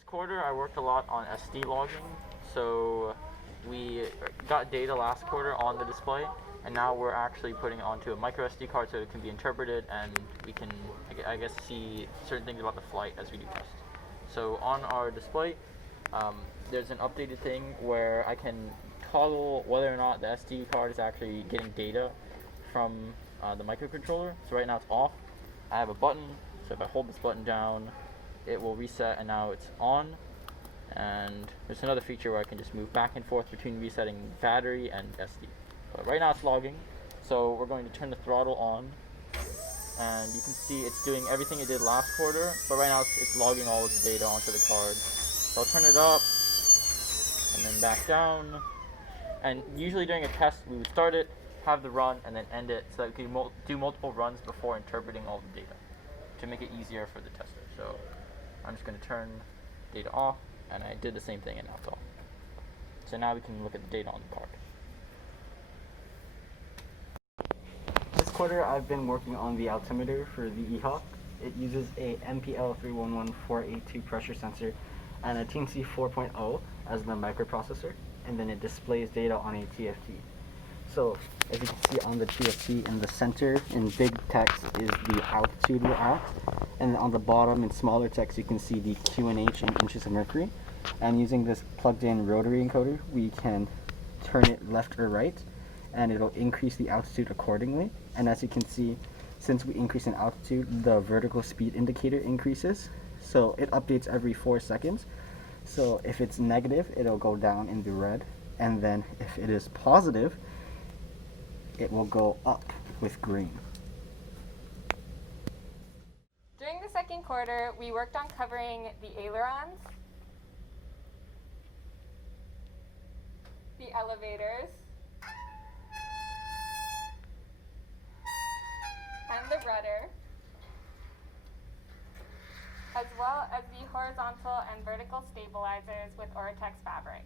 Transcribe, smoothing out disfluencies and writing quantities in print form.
This quarter, I worked a lot on SD logging. So we got data last quarter on the display, and now we're actually putting it onto a micro SD card so it can be interpreted, and we can, I guess, see certain things about the flight as we do tests. So on our display, there's an updated thing where I can toggle whether or not the SD card is actually getting data from the microcontroller. So right now it's off. I have a button, so if I hold this button down, it will reset, and now it's on. And there's another feature where I can just move back and forth between resetting battery and SD. But right now it's logging, so we're going to turn the throttle on, and you can see it's doing everything it did last quarter, but right now it's logging all of the data onto the card. So I'll turn it up, and then back down, and usually during a test we would start it, have the run, and then end it, so that we can do multiple runs before interpreting all the data, to make it easier for the tester. So I'm just going to turn data off, and I did the same thing, and now it's off. So now we can look at the data on the card. This quarter I've been working on the altimeter for the EHawk. It uses a MPL311482 pressure sensor and a Teensy 4.0 as the microprocessor, and then it displays data on a TFT. So as you can see on the TFT, in the center in big text is the altitude we're at, and on the bottom in smaller text you can see the QNH in inches of mercury. And using this plugged in rotary encoder, we can turn it left or right, and it'll increase the altitude accordingly. And as you can see, since we increase in altitude, the vertical speed indicator increases, so it updates every 4 seconds. So if it's negative, it'll go down in the red, and then if it is positive, it will go up with green. During the second quarter, we worked on covering the ailerons, the elevators, and the rudder, as well as the horizontal and vertical stabilizers with Oratex fabric.